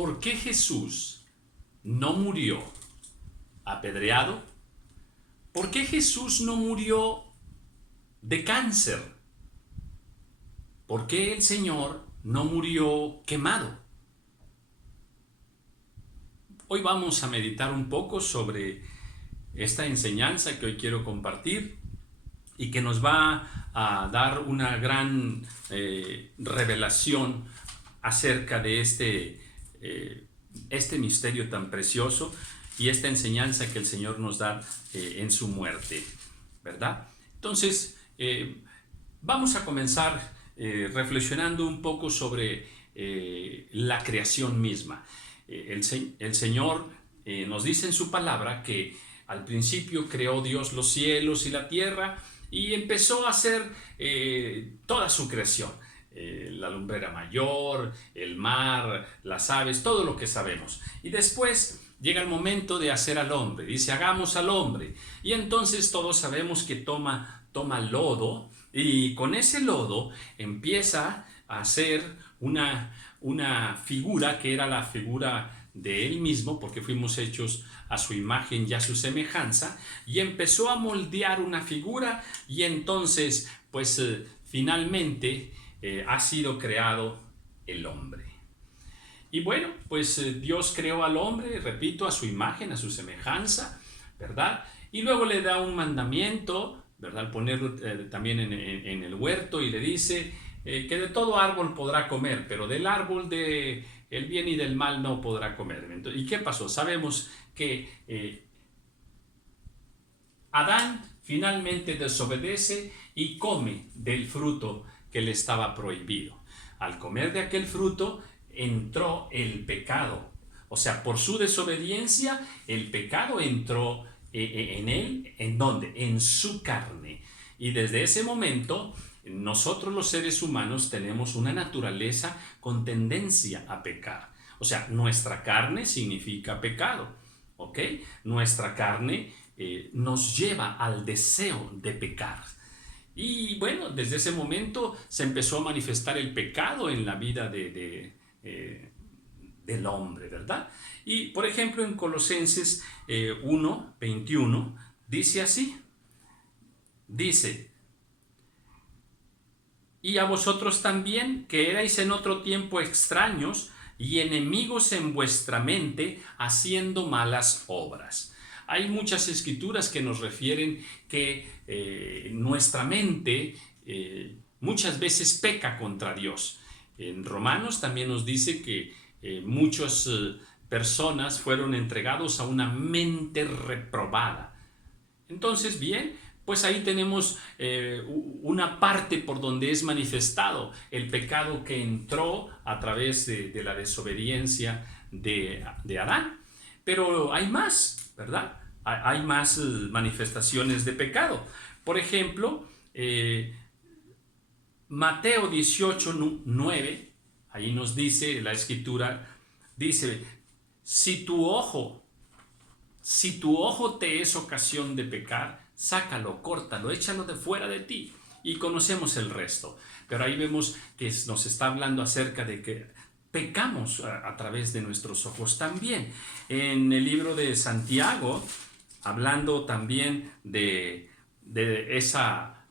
¿por qué Jesús no murió apedreado? ¿Por qué Jesús no murió de cáncer? ¿Por qué el Señor no murió quemado? Hoy vamos a meditar un poco sobre esta enseñanza que hoy quiero compartir y que nos va a dar una gran revelación acerca de este misterio tan precioso y esta enseñanza que el Señor nos da en su muerte, ¿verdad? Entonces, vamos a comenzar reflexionando un poco sobre la creación misma. El Señor nos dice en su palabra que al principio creó Dios los cielos y la tierra y empezó a hacer toda su creación. La lumbrera mayor, el mar, las aves, todo lo que sabemos. Y después llega el momento de hacer al hombre. Dice, hagamos al hombre. Y entonces todos sabemos que toma lodo y con ese lodo empieza a hacer una figura que era la figura de él mismo, porque fuimos hechos a su imagen y a su semejanza, y empezó a moldear una figura y entonces pues finalmente ha sido creado el hombre. Y bueno, pues Dios creó al hombre, repito, a su imagen, a su semejanza, ¿verdad? Y luego le da un mandamiento, ¿verdad? Al ponerlo también en el huerto y le dice que de todo árbol podrá comer, pero del árbol de el bien y del mal no podrá comer. ¿Y qué pasó? Sabemos que Adán finalmente desobedece y come del fruto que le estaba prohibido. Al comer de aquel fruto entró el pecado. O sea, por su desobediencia, el pecado entró en él. ¿En dónde? En su carne. Y desde ese momento, nosotros los seres humanos tenemos una naturaleza con tendencia a pecar. O sea, nuestra carne significa pecado, ¿ok? Nuestra carne nos lleva al deseo de pecar. Y bueno, desde ese momento se empezó a manifestar el pecado en la vida del hombre, ¿verdad? Y por ejemplo en Colosenses 1:21 dice así, dice, y a vosotros también, que erais en otro tiempo extraños y enemigos en vuestra mente, haciendo malas obras. Hay muchas escrituras que nos refieren que nuestra mente muchas veces peca contra Dios. En Romanos también nos dice que muchas personas fueron entregados a una mente reprobada. Entonces, bien, pues ahí tenemos una parte por donde es manifestado el pecado que entró a través de la desobediencia de Adán. Pero hay más, ¿verdad? Hay más manifestaciones de pecado. Por ejemplo, Mateo 18:9, ahí nos dice la escritura, dice, si tu ojo te es ocasión de pecar, sácalo, córtalo, échalo de fuera de ti. Y conocemos el resto. Pero ahí vemos que nos está hablando acerca de que pecamos a través de nuestros ojos también. En el libro de Santiago, hablando también de esa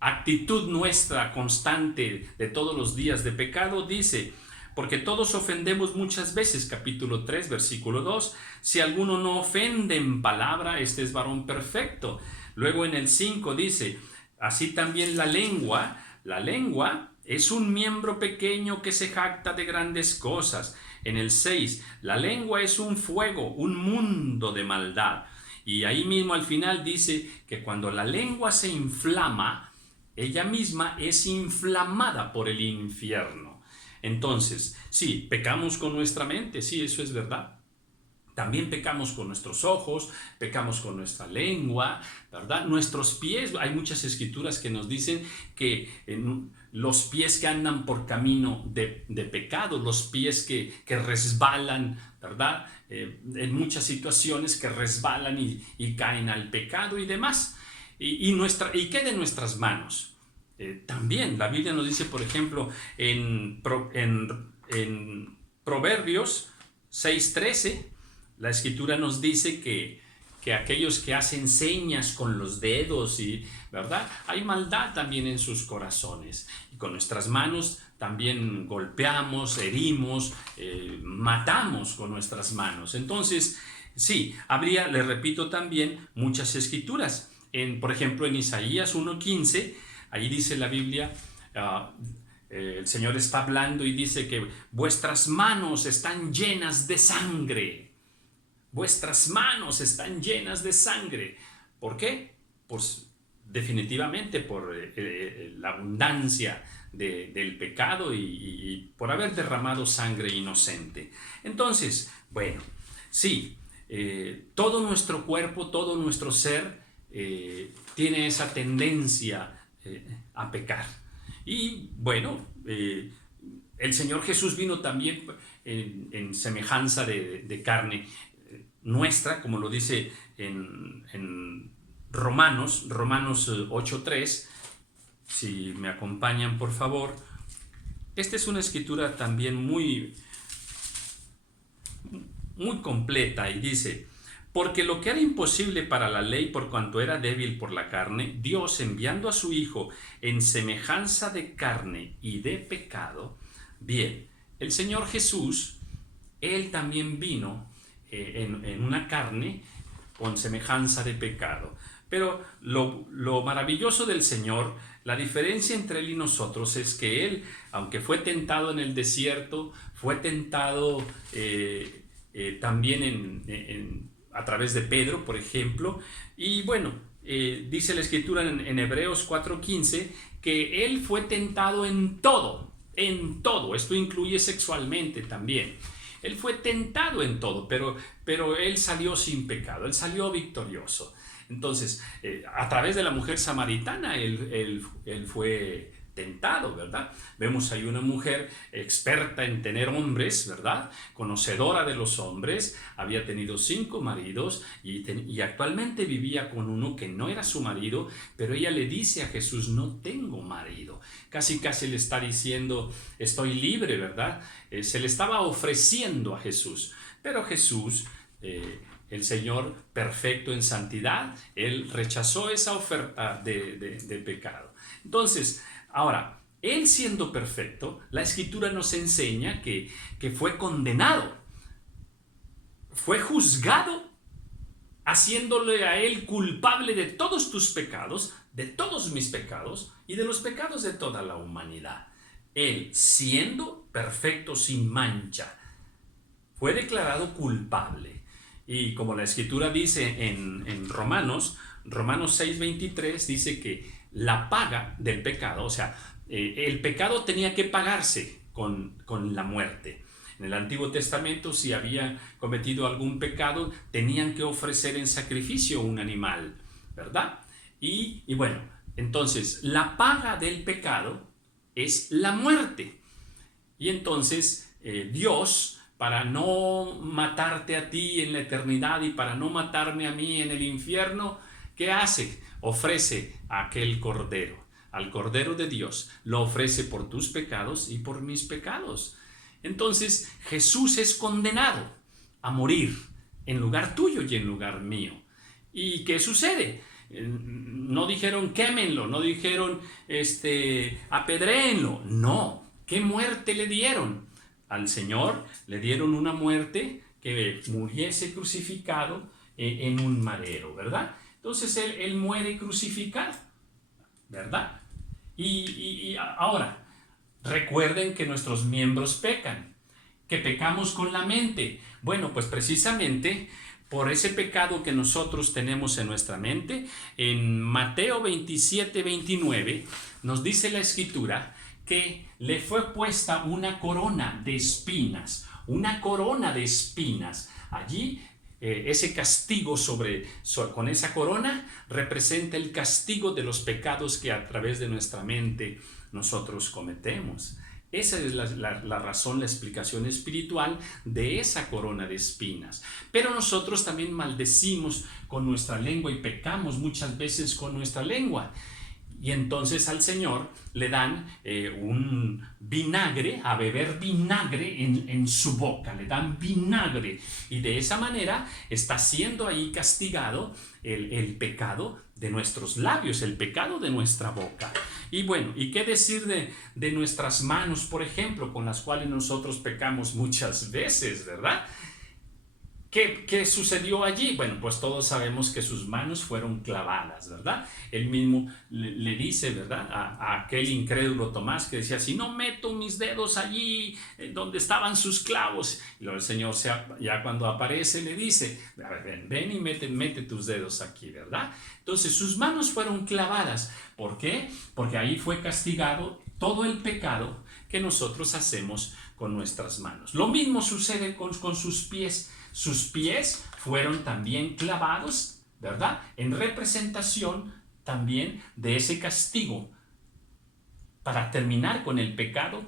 actitud nuestra constante de todos los días de pecado, dice, porque todos ofendemos muchas veces, capítulo 3, versículo 2, si alguno no ofende en palabra, este es varón perfecto. Luego en el 5 dice, así también la lengua es un miembro pequeño que se jacta de grandes cosas. En el 6, la lengua es un fuego, un mundo de maldad. Y ahí mismo al final dice que cuando la lengua se inflama, ella misma es inflamada por el infierno. Entonces, sí, pecamos con nuestra mente, sí, eso es verdad. También pecamos con nuestros ojos, pecamos con nuestra lengua, ¿verdad? Nuestros pies, hay muchas escrituras que nos dicen que los pies que andan por camino de pecado, los pies que resbalan, ¿verdad? En muchas situaciones que resbalan y caen al pecado y demás. ¿Y qué de nuestras manos? También la Biblia nos dice, por ejemplo, en Proverbios 6:13, la escritura nos dice que aquellos que hacen señas con los dedos, ¿verdad? Hay maldad también en sus corazones. Y con nuestras manos también golpeamos, herimos, matamos con nuestras manos. Entonces, sí, habría, le repito también, muchas escrituras. Por ejemplo, en Isaías 1:15, ahí dice la Biblia, el Señor está hablando y dice que vuestras manos están llenas de sangre. Vuestras manos están llenas de sangre. ¿Por qué? Pues definitivamente por la abundancia del pecado y por haber derramado sangre inocente. Entonces, bueno, sí, todo nuestro cuerpo, todo nuestro ser tiene esa tendencia a pecar. Y bueno, el Señor Jesús vino también en semejanza de carne nuestra, como lo dice en Romanos 8:3, si me acompañan por favor. Esta es una escritura también muy completa y dice: porque lo que era imposible para la ley por cuanto era débil por la carne, Dios, enviando a su Hijo en semejanza de carne y de pecado. Bien, el Señor Jesús, Él también vino en una carne con semejanza de pecado. Pero lo maravilloso del Señor, la diferencia entre Él y nosotros es que Él, aunque fue tentado en el desierto, fue tentado también a través de Pedro, por ejemplo. Y bueno, dice la Escritura en Hebreos 4:15 que Él fue tentado en todo. Esto incluye sexualmente también. Él fue tentado en todo, pero Él salió sin pecado, Él salió victorioso. Entonces, a través de la mujer samaritana, Él fue tentado, ¿verdad? Vemos ahí una mujer experta en tener hombres, ¿verdad? Conocedora de los hombres, había tenido 5 maridos y actualmente vivía con uno que no era su marido, pero ella le dice a Jesús: no tengo marido. Casi le está diciendo: estoy libre, ¿verdad? Se le estaba ofreciendo a Jesús, pero Jesús, el Señor perfecto en santidad, Él rechazó esa oferta de pecado. Entonces, ahora, Él siendo perfecto, la Escritura nos enseña que fue condenado, fue juzgado, haciéndole a Él culpable de todos tus pecados, de todos mis pecados y de los pecados de toda la humanidad. Él, siendo perfecto sin mancha, fue declarado culpable. Y como la Escritura dice en Romanos 6:23, dice que la paga del pecado, o sea, el pecado tenía que pagarse con la muerte. En el Antiguo Testamento, si había cometido algún pecado, tenían que ofrecer en sacrificio un animal, ¿verdad? Y bueno, entonces, la paga del pecado es la muerte. Y entonces, Dios, para no matarte a ti en la eternidad y para no matarme a mí en el infierno, ¿qué hace? Ofrece a aquel cordero, al Cordero de Dios, lo ofrece por tus pecados y por mis pecados. Entonces Jesús es condenado a morir en lugar tuyo y en lugar mío. ¿Y qué sucede? No dijeron quémenlo, no dijeron apedréenlo, no. ¿Qué muerte le dieron? Al Señor le dieron una muerte que muriese crucificado en un madero, ¿verdad? Entonces Él muere crucificado, ¿verdad? Y ahora, recuerden que nuestros miembros pecan, que pecamos con la mente. Bueno, pues precisamente por ese pecado que nosotros tenemos en nuestra mente, en Mateo 27:29 nos dice la Escritura que le fue puesta una corona de espinas, una corona de espinas. Allí ese castigo con esa corona representa el castigo de los pecados que a través de nuestra mente nosotros cometemos. Esa es la razón, la explicación espiritual de esa corona de espinas. Pero nosotros también maldecimos con nuestra lengua y pecamos muchas veces con nuestra lengua. Y entonces al Señor le dan un vinagre, a beber vinagre en su boca, le dan vinagre. Y de esa manera está siendo ahí castigado el pecado de nuestros labios, el pecado de nuestra boca. Y bueno, ¿y qué decir de nuestras manos, por ejemplo, con las cuales nosotros pecamos muchas veces, ¿verdad? ¿Qué sucedió allí? Bueno, pues todos sabemos que sus manos fueron clavadas, ¿verdad? Él mismo le dice, ¿verdad? A aquel incrédulo Tomás que decía, si no meto mis dedos allí donde estaban sus clavos. Y luego el Señor ya cuando aparece le dice, a ver, ven y mete tus dedos aquí, ¿verdad? Entonces sus manos fueron clavadas. ¿Por qué? Porque ahí fue castigado todo el pecado que nosotros hacemos con nuestras manos. Lo mismo sucede con sus pies. Sus pies fueron también clavados, ¿verdad? En representación también de ese castigo para terminar con el pecado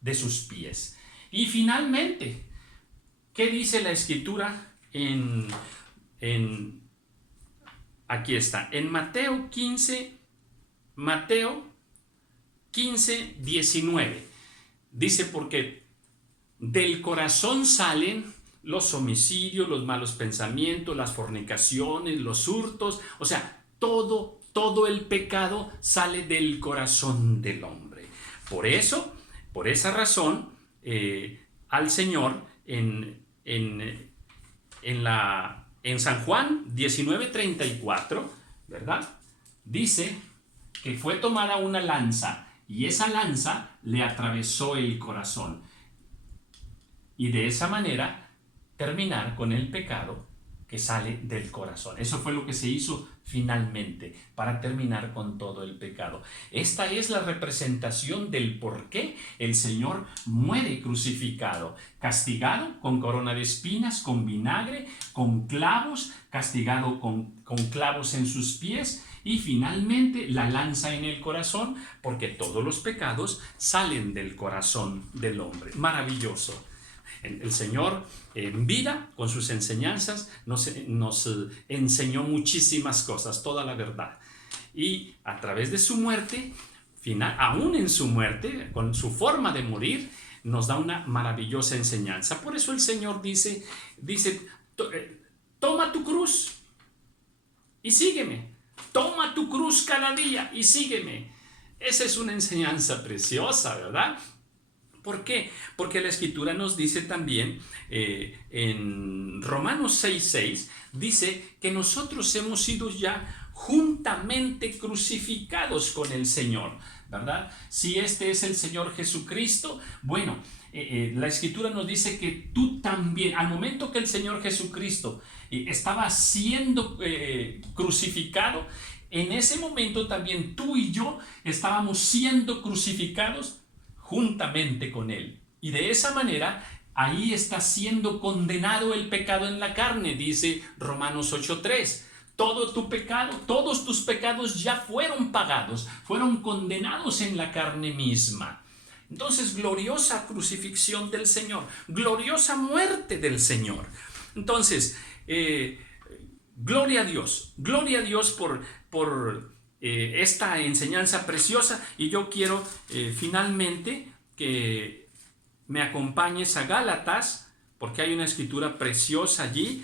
de sus pies. Y finalmente, ¿qué dice la Escritura aquí está, en Mateo 15, 19. Dice, porque del corazón salen los homicidios, los malos pensamientos, las fornicaciones, los hurtos, o sea, todo el pecado sale del corazón del hombre. Por esa razón, al Señor en San Juan 19:34, ¿verdad? Dice que fue tomada una lanza y esa lanza le atravesó el corazón. Y de esa manera terminar con el pecado que sale del corazón. Eso fue lo que se hizo finalmente para terminar con todo el pecado. Esta es la representación del por qué el Señor muere crucificado, castigado con corona de espinas, con vinagre, con clavos, castigado con clavos en sus pies y finalmente la lanza en el corazón, porque todos los pecados salen del corazón del hombre. Maravilloso. El Señor en vida, con sus enseñanzas, nos enseñó muchísimas cosas, toda la verdad. Y a través de su muerte, aún en su muerte, con su forma de morir, nos da una maravillosa enseñanza. Por eso el Señor dice, toma tu cruz y sígueme. Toma tu cruz cada día y sígueme. Esa es una enseñanza preciosa, ¿verdad? ¿Por qué? Porque la Escritura nos dice también en Romanos 6:6, dice que nosotros hemos sido ya juntamente crucificados con el Señor, ¿verdad? Si este es el Señor Jesucristo, bueno, la Escritura nos dice que tú también, al momento que el Señor Jesucristo estaba siendo crucificado, en ese momento también tú y yo estábamos siendo crucificados juntamente con Él. Y de esa manera, ahí está siendo condenado el pecado en la carne, dice Romanos 8:3. Todo tu pecado, todos tus pecados ya fueron pagados, fueron condenados en la carne misma. Entonces, gloriosa crucifixión del Señor, gloriosa muerte del Señor. Entonces, gloria a Dios por esta enseñanza preciosa. Y yo quiero finalmente que me acompañes a Gálatas, porque hay una escritura preciosa allí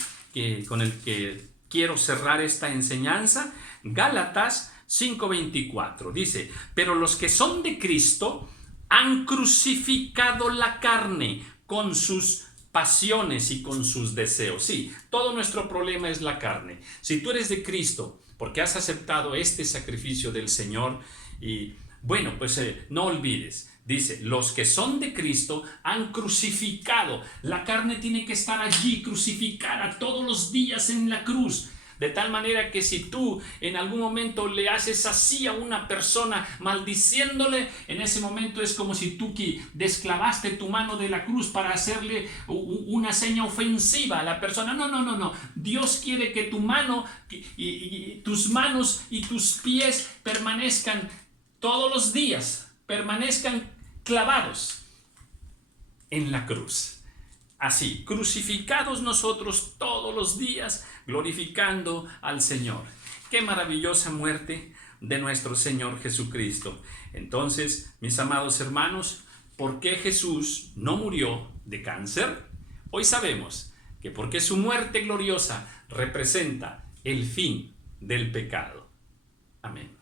con el que quiero cerrar esta enseñanza. Gálatas 5:24 dice, pero los que son de Cristo han crucificado la carne con sus pasiones y con sus deseos. Sí, todo nuestro problema es la carne. Si tú eres de Cristo, porque has aceptado este sacrificio del Señor, y bueno, pues no olvides, dice, los que son de Cristo han crucificado. La carne tiene que estar allí crucificada todos los días en la cruz. De tal manera que si tú en algún momento le haces así a una persona maldiciéndole, en ese momento es como si tú desclavaste tu mano de la cruz para hacerle una seña ofensiva a la persona. No. Dios quiere que tu mano y tus manos y tus pies permanezcan todos los días, permanezcan clavados en la cruz. Así, crucificados nosotros todos los días, glorificando al Señor. Qué maravillosa muerte de nuestro Señor Jesucristo. Entonces, mis amados hermanos, ¿por qué Jesús no murió de cáncer? Hoy sabemos que porque su muerte gloriosa representa el fin del pecado. Amén.